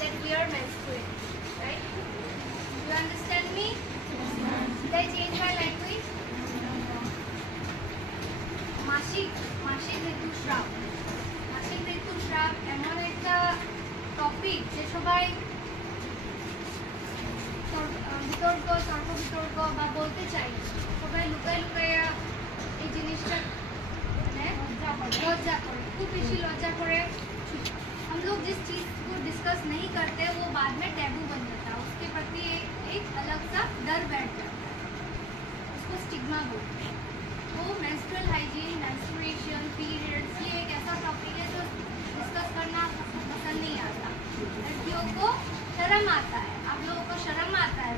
that we are menstruating, right? You understand me? Did I change my language? মাসিক ঋতুস্রাব এমন একটা topic যে সবাই তর্ক বিতর্ক বা বলতে চাই, সবাই লুকায় এই জিনিসটা लज्जा करे, खूब बेसी लज्जा करे। हम लोग जिस चीज़ को डिस्कस नहीं करते वो बाद में टैबू बन जाता है, उसके प्रति एक अलग सा डर बैठ जाता है, उसको स्टिग्मा बोलते हैं। तो मेंस्ट्रुअल हाइजीन, मेंस्ट्रुएशन, पीरियड्स ये एक ऐसा टॉपिक है जो डिस्कस करना पसंद नहीं आता, लड़कियों को शर्म आता है, आप लोगों को शर्म आता है,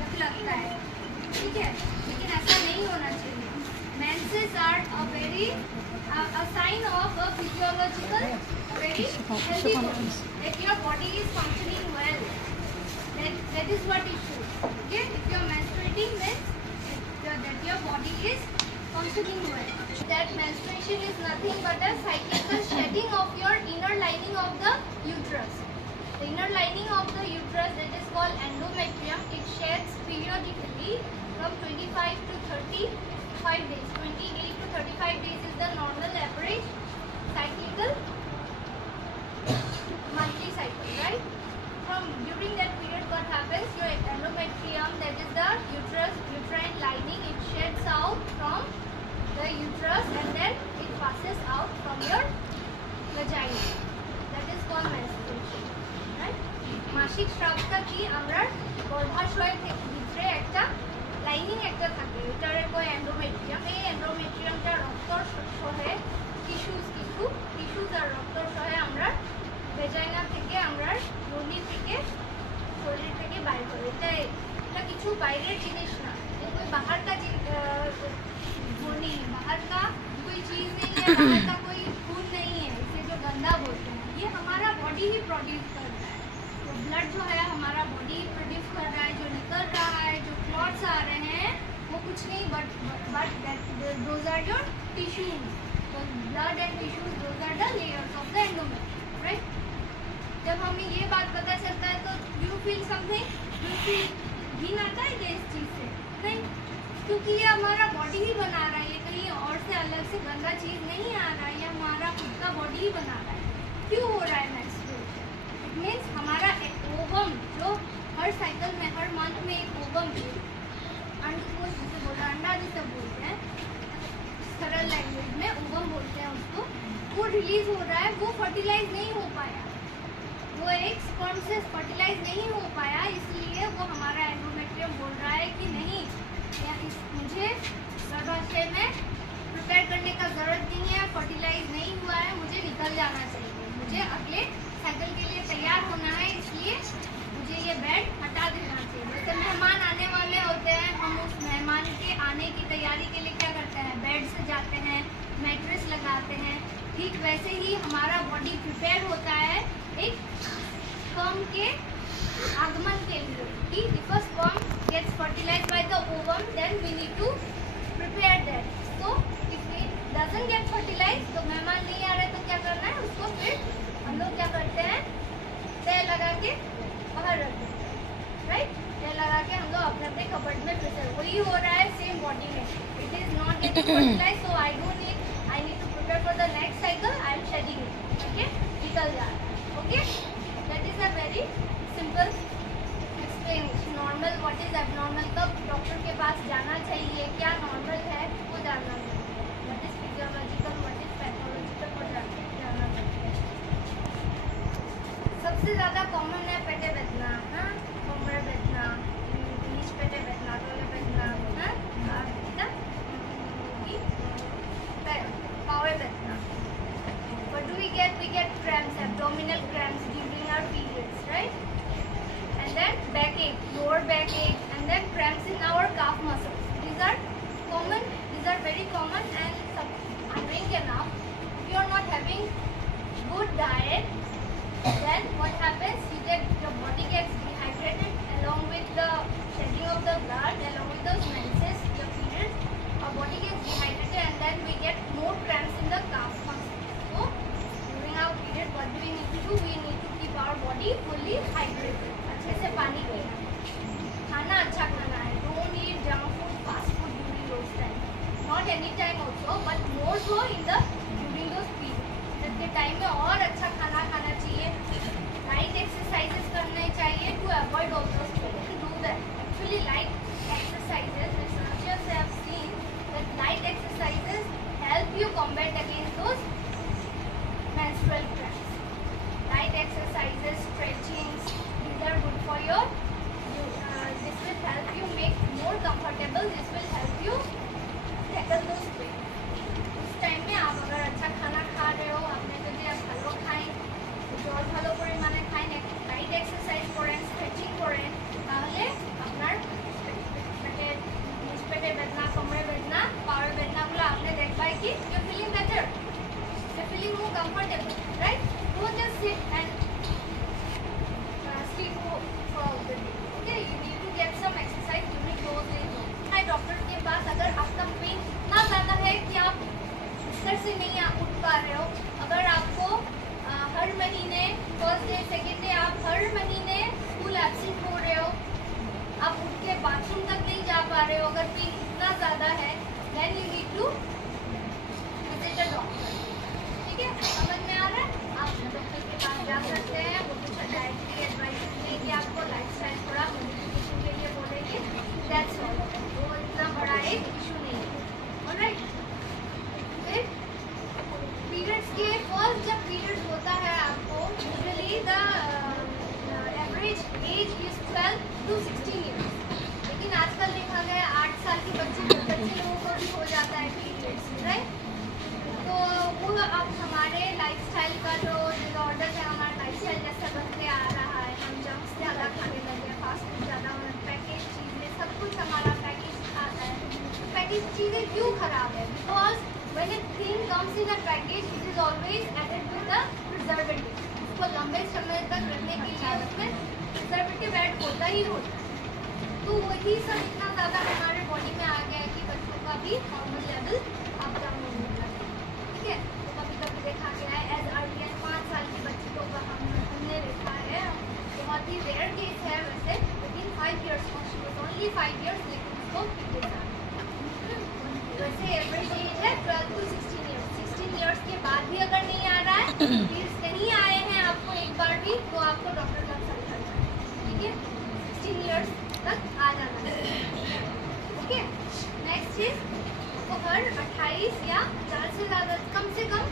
दुख लगता है, ठीक है, लेकिन ऐसा नहीं होना चाहिए। Menses are a sign of a physiological, very healthy body, that your body is functioning well. That is what it should. Okay, if you are menstruating, means that your body is functioning well. That menstruation is nothing but a cyclical shedding of your inner lining of the uterus. The inner lining of the uterus, that is called endometrium, it sheds periodically from 25 to 35 days. 28 to 35 days is the normal average cyclical monthly cycle, right? During that period, what happens? Your endometrium, that is the uterine lining, it sheds out from the uterus and then it passes out from your vagina. That is called menstruation, right? মাসিক স্রাবটা কি? আমরা গর্ভাশয়ের ভিতরে একটা lining একটা থাকে, এটারে কয় endometrium. এই এন্ডোমেট্রিয়ামটা রক্তর সহে টিস্যুজ আর রক্তর সহে আমরা ভেজাইনা থেকে, আমরা নলি থেকে, শরীর থেকে বাইর করি। এটা কিছু বাইরের জিনিস না, कोई बाहर का वो नहीं है, बाहर का कोई चीज़ नहीं है, बाहर का कोई खून नहीं है, इसे जो गंदा बोलते हैं, ये हमारा बॉडी ही प्रोड्यूस कर रहा है। तो ब्लड जो है हमारा बॉडी प्रोड्यूस कर रहा है, जो निकल रहा है, जो क्लॉट्स आ रहे हैं, वो कुछ नहीं but those are your tissues. तो blood and tissues, those are the layers of the endometrium, right? जब हमें ये बात पता चलता है तो you feel something, you feel घिन आता है क्या इस चीज़ से? नहीं, क्योंकि ये हमारा बॉडी ही बना रहा है, ये कहीं और से अलग से गंदा चीज़ नहीं आ रहा है, ये हमारा खुद का बॉडी ही बना रहा है। क्यों हो रहा है मेंस्ट्रुएशन? इट मीन्स हमारा एक ओवम जो हर साइकिल में, हर मंथ में एक ओवम अंडकोश जिसे बोलते हैं, अंडा जिसे बोलते हैं, सरल लैंग्वेज में ओवम बोलते हैं उसको, वो रिलीज हो रहा है, वो फर्टिलाइज नहीं हो पाया, वो एक स्पर्म से फर्टिलाइज नहीं हो पाया, इसलिए वो हमारा एंडोमेट्रियम बोल रहा है कि नहीं, मुझे गर्भाशय में प्रिपेयर करने का ज़रूरत नहीं है, फर्टिलाइज नहीं हुआ है, मुझे निकल जाना चाहिए, मुझे अगले साइकिल के लिए तैयार होना है, इसलिए मुझे ये बेड हटा देना चाहिए। जैसे मेहमान आने वाले होते हैं, हम उस मेहमान के आने की तैयारी के लिए क्या करते हैं? बेड से जाते हैं, मैट्रेस लगाते हैं। ठीक वैसे ही हमारा बॉडी प्रिपेयर होता है एक स्पर्म के आगमन के लिए, कि if a sperm gets fertilized by the ovum, then we need to prepare that. So if it doesn't get fertilized, तो मेहमान नहीं आ रहे तो क्या करना है? उसको फिर हम लोग क्या करते हैं? तेल लगा के बाहर रख देते हैं, राइट? तेल लगा के हम लोग अपने कपड़ में प्रिपेयर, वही हो रहा है सेम बॉडी में। It is not getting fertilized, so I need to prepare for the next cycle. I am shedding it, okay? निकल जा रहा है, okay? That is a very simple normal what is abnormal, कब doctor के पास जाना चाहिए, क्या नॉर्मल है वो जानना चाहिए, what is physiological, what is pathological वो जानना चाहिए। सबसे ज़्यादा कॉमन है पेटे बैठना, हाँ, कमर बैठना, नीच पेटे बैठना, टोले बैठना, हाँ, पावे बैठना। What do we get? We get cramps, abdominal cramps during our periods, right? And then backache, lower backache, and then cramps in our calf muscles. These are common, these are very common, and drink enough. If you are not having good diet, then what happens? Your body gets dehydrated along with the shedding of the blood, along with those menses, your periods. Our body gets dehydrated, and then we get more cramps in the calf muscles. So during our period, what do we need to do? We need to keep our body time में और अच्छा खाना खाना चाहिए, light exercises करने चाहिए to avoid all those things. To do that actually light exercises, researchers have seen that light exercises help you combat against those menstrual cramps. Light exercises, stretchings, these are good for your, this will help you make more comfortable, this will help you tackle those pain. उस time में आप अगर अच्छा खाना खा रहे हो, आपने যদি ভালো খাই, জল ভালো পরিমাণে খাই, লাইট এক্সারসাইজ করেন, স্ট্রেচিং করেন, তাহলে আপনার পেটে বেদনা, কোমরে বেদনা, পাওয়ার বেদনাগুলো আপনি দেখবাই কি you're feeling better, you're feeling more comfortable, right? Don't just sit and sleep for all the day. Okay, you need to get some exercise during those days. Doctor के पास अगर आपका पेन इतना ज़्यादा है कि आप बिस्तर से नहीं उठ पा रहे हो, अगर आपको हर महीने फर्स्ट डे सेकेंड डे आप हर महीने स्कूल एब्सेंट हो रहे हो, आप उठ के बाथरूम तक नहीं जा पा रहे हो, अगर पेन इतना ज़्यादा है, then you need to visit a doctor. ठीक है, समझ में आ रहा है? आप डॉक्टर के पास जा सकते हैं, वो कुछ डाइटरी एडवाइस देंगे, आपको लाइफस्टाइल थोड़ा मॉडिफिकेशन के लिए बोलेंगे, दैट्स ऑल। वो इतना बड़ा एक इशू नहीं है। ऑलराइट, फिर पीरियड्स के फर्स्ट जब पीरियड्स होता है आपको, usually the average age is 12 to 16 years, लेकिन आजकल देखा गया 8 साल के बच्चे लोगों को भी हो जाता है पीरियड्स, राइट? तो वो अब हमारे लाइफस्टाइल का जो डिसऑर्डर है, हमारा लाइफस्टाइल जैसा बनते आ रहा है, हम जंक्स ज़्यादा खाने लगे, फास्ट फूड ज़्यादा, पैकेज चीज़ें, सब कुछ हमारा पैकेज आता है। पैकेज चीज़ें क्यों खराब है? Because when a thing comes in a package it is always added with the preservative. उसको लंबे समय तक रखने के लिए उसमें प्रिजर्वेटिव ऐड होता ही होता है। तो वही सब इतना ज़्यादा हमारे बॉडी में आ गया है कि बच्चों का भी हार्मोन लेवल अप डाउन होने लगा है। ठीक है, तो कभी कभी देखा गया है एज अर्ली एज 5 साल के बच्चे को हमने देखा है, बहुत ही रेयर केस है वैसे, लेकिन 5 ईयर्स ओनली 5 ईयर्स, लेकिन उसको पीरियड्स आ रहा है। वैसे एवरेज एज है 12 to 16 ईयर्स। 16 ईयर्स के बाद भी अगर नहीं आ रहा है, पीरियड्स नहीं आए हैं आपको एक बार भी, तो आपको डॉक्टर कंसल्ट करना है। ठीक है, 16 ईयर्स तक आ जाना है। ओके, नेक्स्ट चीज, तो हर 28 या ज़्यादा से ज़्यादा कम से कम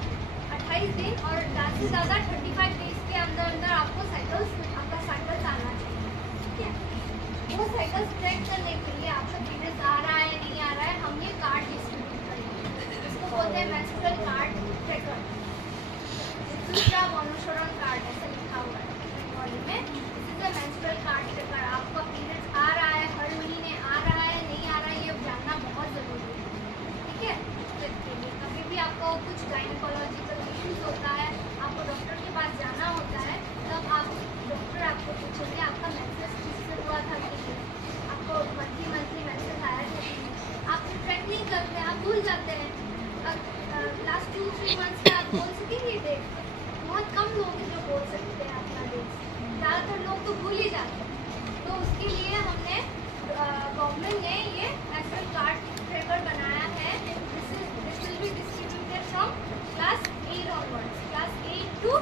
28 दिन और ज़्यादा से ज़्यादा 35 डेज के अंदर अंदर आपको आपका साइकिल्स आना चाहिए। ठीक है, वो साइकिल्स ट्रैक करने के लिए आपका पीरियड्स आ रहा है नहीं आ रहा है, हम ये कार्ड डिस्ट्रीब्यूट करेंगे, इसको बोलते हैं मेंस्ट्रुअल कार्ड ट्रैकर। दूसरा अनुसरण कार्ड ऐसा लिखा हुआ है बॉडी में, this is a menstrual card tracker. आपका पीरियड्स आ रहा है, हर महीने आ रहा है नहीं आ रहा है, ये जानना बहुत ज़रूरी है। ठीक है, कभी भी आपको कुछ गायनेकोलॉजिकल इश्यूज होता है, आपको डॉक्टर के पास जाना होता है, तब आप डॉक्टर आपको पूछेंगे आपका मेंसेस किससे हुआ था, आपको मंथली मेंसेस आया था, आप ट्रैक नहीं करते, आप भूल जाते हैं। लास्ट 2-3 मंथ्स में आप बोल सकेंगे डेट? बहुत कम लोग हैं जो बोल सकते हैं अपना डेट, ज़्यादातर लोग तो भूल ही जाते हैं। तो उसके लिए हमने गवर्नमेंट ने ये मेंस्ट्रुअल कार्ड ट्रैकर बनाया है। This will be distributed from class 8 onwards, class 8 to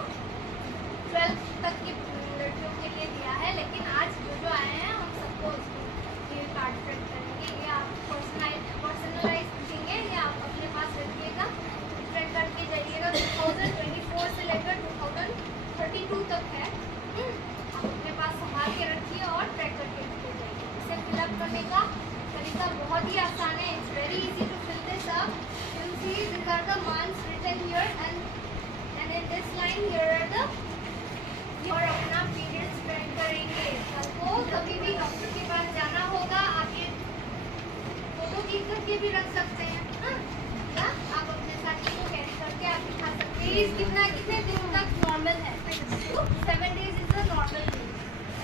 12 तक की लड़कियों के लिए दिया है, लेकिन आज जो आए हैं हम सबको ये कार्ड ट्रैक करेंगे। ये आप पर्सनलाइज देंगे, ये आप अपने पास रखिएगा, ट्रैक करके जाइएगा। 2024 से लेकर 2032 तक है, आप अपने पास संभाल के रखिए और ट्रैक करके रखिए जाइए। इसे फिलअप करने का तरीका बहुत ही आसान है, it's very easy to fill this up. You see this are the months written here and in this line here are the, और अपना पीरियड्स ट्रैक करेंगे। आपको कभी भी डॉक्टर के पास जाना होगा, आप ये फोटो क्लिक करके भी रख सकते हैं, या आप अपने साथ इसको कैरी करके आप दिखा सकते हैं। कितने दिन तक नॉर्मल है? 7 days is the normal days.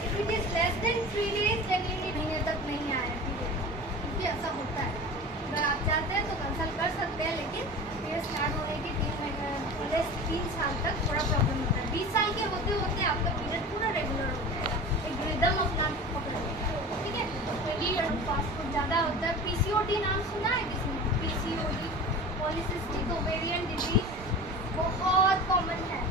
If it is less than 3 days, then ये महीने तक नहीं आया पीरियड, क्योंकि ऐसा होता है। अगर आप चाहते हैं तो कंसल्ट कर सकते हैं, लेकिन पीरियड स्टार्ट होने के 3 साल तक थोड़ा प्रॉब्लम होता है। 20 साल के होते होते आपका पीरियड पूरा रेगुलर हो जाएगा, एक रिदम अपना पकड़ लेगा। ठीक है, तो ये फास्ट फूड ज़्यादा होता है। PCOD नाम सुना है जिसमें? PCOD पॉलीसिस्टिक ओवेरियन डिजीज बहुत कॉमन है।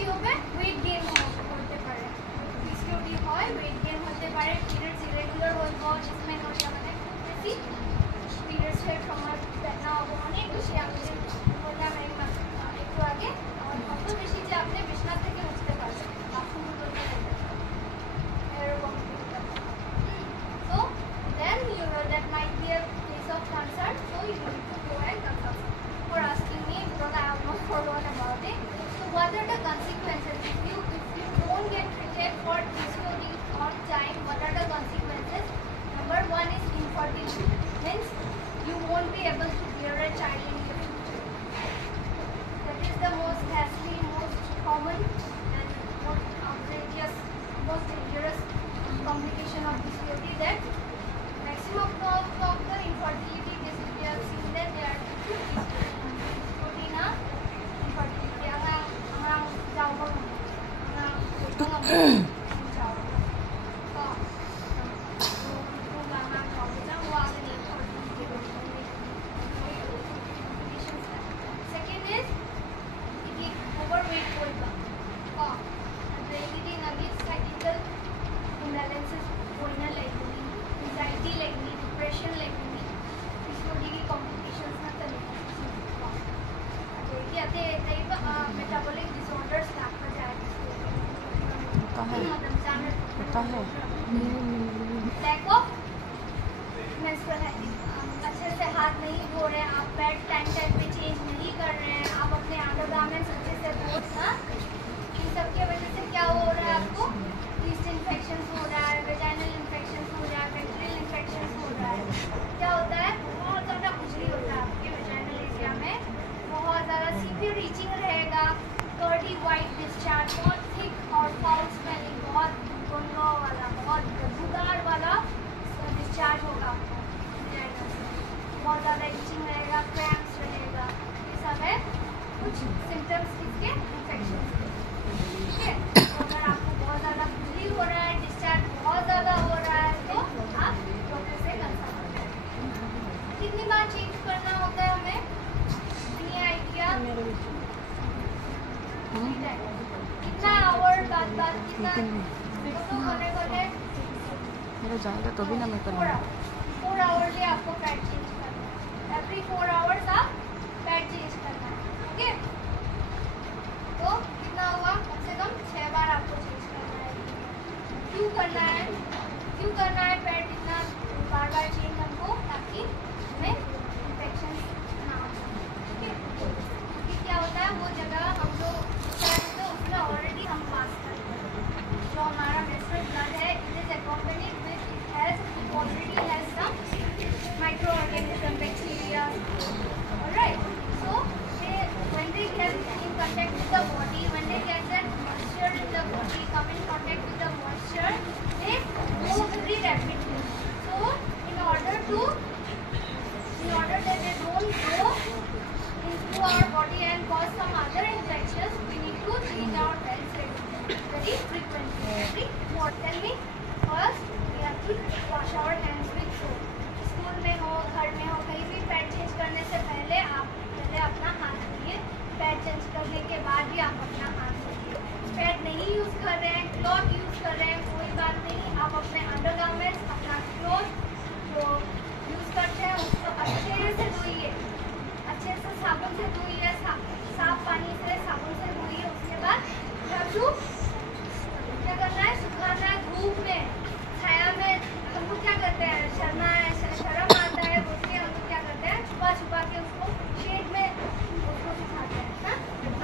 কি হবে ওয়েট গেইন করতে পারে পিসিওডি হয় ওয়েট গেইন হতে পারে পিরিয়ডস ইরেগুলার হইব ডিসমেনোরিয়া মানে খুব বেশি পিরিয়ডস এর সময় ব্যথা হবে অনেক বেশি আমি বললাম একটু আগে অত বেশি যে আপনি বিছানা থেকে উঠতে পারবেন বাথরুম করতে পারবেন এরকম so then you know that might be a case of concern so you need to go and consult for asking me because I have not forgotten about it. So what are the consequences if you don't get treated for PCOD on time? What are the consequences? Number one is infertility, means you won't be able to bear a child in the future. That is the most ghastly, most common and most outrageous, most dangerous complication of PCOD. That maximum of the infertility cases we have seen that they are due to PCOD na infertility. Ang jawab second is overweight होगा anxiety ना भी cyclical imbalances होने लगेंगी anxiety लगेंगी depression लगेंगी PCOD की complications ना चलेगा देखिए आते टाइप metabolic disorders लाभ पर जाएगा होता है lack of menstrual hygiene अच्छे से हाथ नहीं धो रहे हैं आप पैड टाइम पे चेंज नहीं कर रहे हैं आप अपने अंडरगारमेंट्स अच्छे से धो ना इन सब की वजह से क्या हो रहा है आपको यीस्ट इन्फेक्शन हो रहा है वेजाइनल इन्फेक्शन हो रहा है बैक्टीरियल इन्फेक्शन हो रहा है क्या होता है बहुत ज़्यादा खुजली होता है आपके वेजाइनल एरिया में बहुत ज़्यादा सीवियर रीचिंग रहेगा कर्डी वाइट डिस्चार्ज बहुत थिक और फाउल स्मेलिंग बहुत गुनगुना वाला बहुत बदबूदार वाला डिस्चार्ज होगा आपको बहुत ज़्यादा इचिंग रहेगा क्रैम्प्स रहेगा ये सब है कुछ सिम्टम्स इसके इन्फेक्शन ठीक है तो अगर आपको बहुत ज़्यादा खुजली हो रहा है डिस्चार्ज बहुत ज़्यादा हो रहा है तो आप डॉक्टर से कंसल्ट करें कितनी बार चेंज करना होता है हमें एनी आइडिया कितना आवर बाद कितना तो होने मेरा जाएगा तो भी ना मैं करूँगा 4 आवर्स आपको पैड चेंज करना है एवरी 4 आवर्स आप पैड चेंज करना है ओके तो कितना हुआ कम से कम 6 बार आपको चेंज करना है क्यों करना है पैड इतना बार चेंज हमको ताकि हमें इन्फेक्शन ना हो ठीक है क्योंकि क्या होता है वो जगह हम लोग तो उसमें ऑलरेडी हम पास करते हैं जो हमारा मेंस्ट्रुअल ब्लड है it is accompanied with it has already has some microorganism bacteria alright so when they get in contact with the body when they get that moisture in the body come in contact with the moisture they move very rapidly so in order that they don't go into our body and cause some other infections we need to clean our hands very frequently every more tell me first we have to wash our hands with soap. School में हो घर में हो कहीं भी pad change करने से पहले आप पहले अपना हाथ धोइए पैड चेंज करने के बाद भी आप अपना हाथ धोइए पैड नहीं यूज़ कर रहे हैं क्लॉथ यूज़ कर रहे हैं कोई बात नहीं आप अपने अंडरगारमेंट्स अपना क्लॉथ जो यूज़ करते हैं उसको अच्छे से धोइए अच्छे से साबुन से धोइए साफ पानी से साबुन से धोइए उसके बाद क्या करना है सुखाना है धूप में छाया में हमको क्या करते हैं शर्म आता है उसके हमको क्या करते हैं छुपा के उसको शेड में उसको सुखाते हैं ना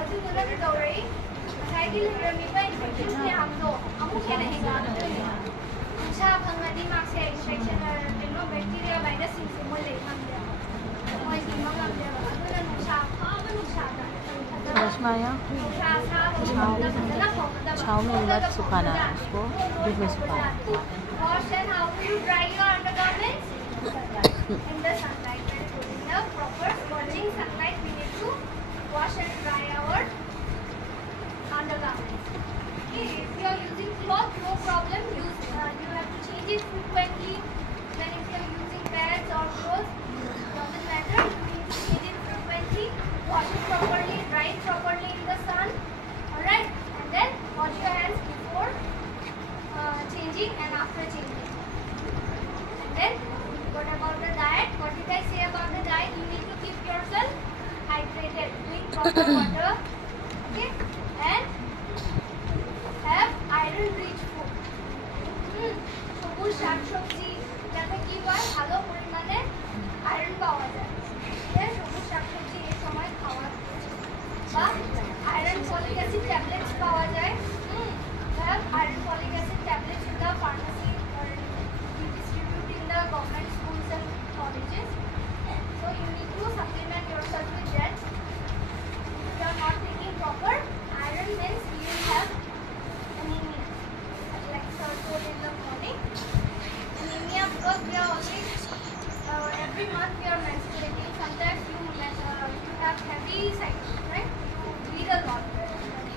अभी बोला कि दौड़ी साइकिल में इन्फेक्शन में हम तो अमुक क्या रहेगा अच्छा फंगदी मार्क्स है इन्फेक्शन नो बैक्टीरिया वायरस सिमुले मंदिर मोय सिमंग मंदिर अदुना नुशा फाबन नुशा रश्माया छाव में एक बार सुखाना है उसको धूप में सुखाना Wash and how do you dry your undergarments? In the sunlight. In the proper scorching sunlight, we need to wash and dry our undergarments. Okay, if you are using cloth, no problem. You have to change it frequently. Then if you are using pads or clothes, doesn't matter. You need to change it frequently. Wash it properly, dry it properly in the sun. Alright. water, okay, and have iron-rich food. সবুজ শাকসবজি যাতে কি হয় ভালো পরিমাণে iron পাওয়া যায়। সবুজ শাকসবজি এই সময় খাওয়া বা আয়রন ফলিক অ্যাসিড ট্যাবলেটস পাওয়া যায়। have iron folic acid tablets in the pharmacy or distributed in the government schools and colleges. So you need to supplement yourself with that. If you are not taking proper iron, means you will have anemia. Like sir in the morning. Anemia because we are always every month we are menstruating. Sometimes you have heavy cycles, right? You bleed a lot.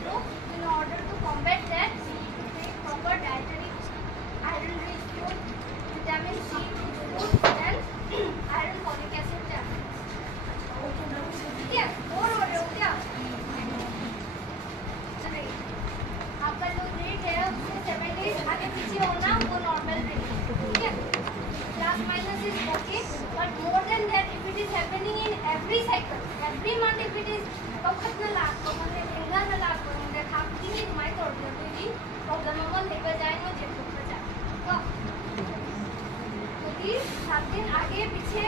So in order to combat that, take proper dietary iron-rich food, vitamin C food, and iron folic acid tablets. ठीक है, और हो गया। चलिए, आपका जो rate है उससे 7 days आगे पीछे होना वो नॉर्मल रेट है, ठीक है? Plus minus is okay, but more than that, if it is happening in every cycle, every month, if it is वक्त न लाग तो मतलब इंगा न लाग तो उनके खाती नहीं तुम्हारे तोड़ दिया कोई भी प्रॉब्लम होगा लेकर जाएंगे जेब पर जाए तो यदि 7 दिन आगे पीछे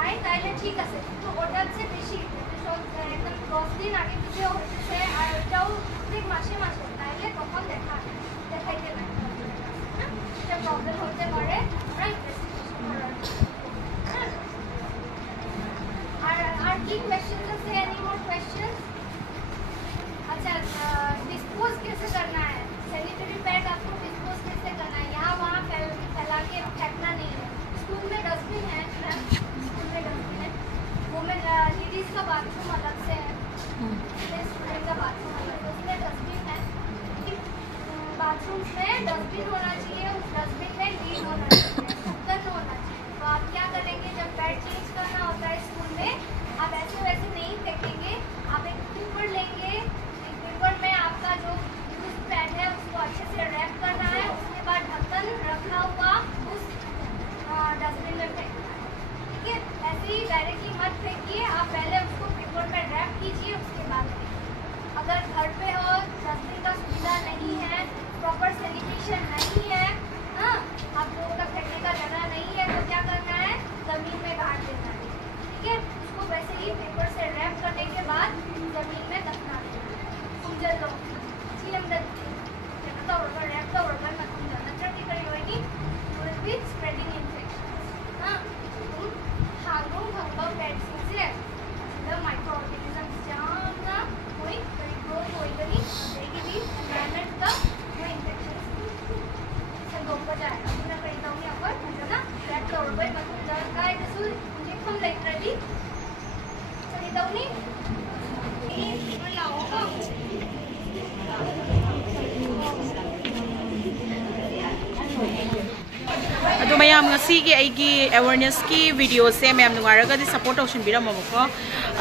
आए ताइले ठीक है तो ऑर्डर से बेशी तो एकदम 10 दिन आगे पीछे होते से जाओ एक मासे ताइले कौन दिखाई दे ना जब प्रॉब्लम होते बड़े right questions or say any more questions? अच्छा डिस्पोज कैसे करना है सैनिटरी पैड आपको डिस्पोज कैसे करना है यहाँ वहाँ फैला के फेंकना नहीं है स्कूल में डस्टबिन है स्कूल में डस्टबिन है वुमेन लेडीज का बाथरूम अलग से है स्टूडेंट का बाथरूम अलग है उसमें डस्टबिन है बाथरूम में डस्टबिन होना चाहिए उस डस्टबिन में लीड होना चाहिए ढक्कन होना चाहिए तो आप क्या करेंगे जब पैड चेंज करना होता है स्कूल में आप ऐसे वैसे नहीं फेंकेंगे आप एक पेपर लेंगे एक पेपर में आपका जो यूज पैड है उसको अच्छे से रैप करना है उसके बाद ढक्कन रखा हुआ उस डस्टबिन में फेंकना है ठीक है ऐसे ही डायरेक्टली मत फेंकिए आप पहले उसको पेपर में रैप कीजिए उसके बाद अगर घर पे हो डस्टबिन का सुविधा नहीं है प्रॉपर सैनिटेशन नहीं है हाँ आप लोगों का फेंकने का जगह नहीं है तो क्या करना है जमीन में गाड़ देना है ठीक है वैसे ही पेपर से रैप करने के बाद जमीन में दफना देना कुंजल लो चीलम दत्ती तो वर्कर रैप तो वर्कर मत कुंजल नचर की करी होगी विल बी स्प्रेडिंग इन्फेक्शन हां हागो भंगा वैक्सीन से द माइक्रो ऑर्गेनिजम्स जाना कोई ग्रोथ होई गनी देगी भी एनवायरनमेंट का वो इन्फेक्शन संगोप हो जाएगा पूरा करी दाऊंगी अपन है ना रैप तो वर्कर मत कुंजल का है जैसे मुझे कम लाइटरली Tony? अदो ma'am ngasi gi aigi awareness ki video se ma'am नुगारगा दि सपोर्ट ऑप्शन बिरमो को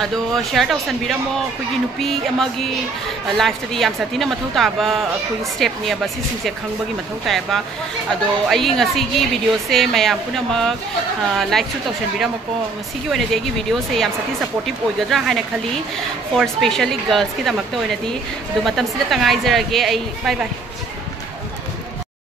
अदो शेयर ऑप्शन बिरमो कोई नुपी अमागी लाइफ तदि याम सतिना मथौ ताबा कोई स्टेप ने बा सि सिंसे खंगबगी मथौ तायबा अदो आई ngasi gi video se ma'am पुना म लाइक सु ऑप्शन बिरमो को ngasi gi ओने देगी video से याम सति सपोर्टिव ओइगद्रा हाने खली फॉर स्पेशली गर्ल्स की दमकता ओने दि दु मतम सिले तंगाई जरगे आई बाय बाय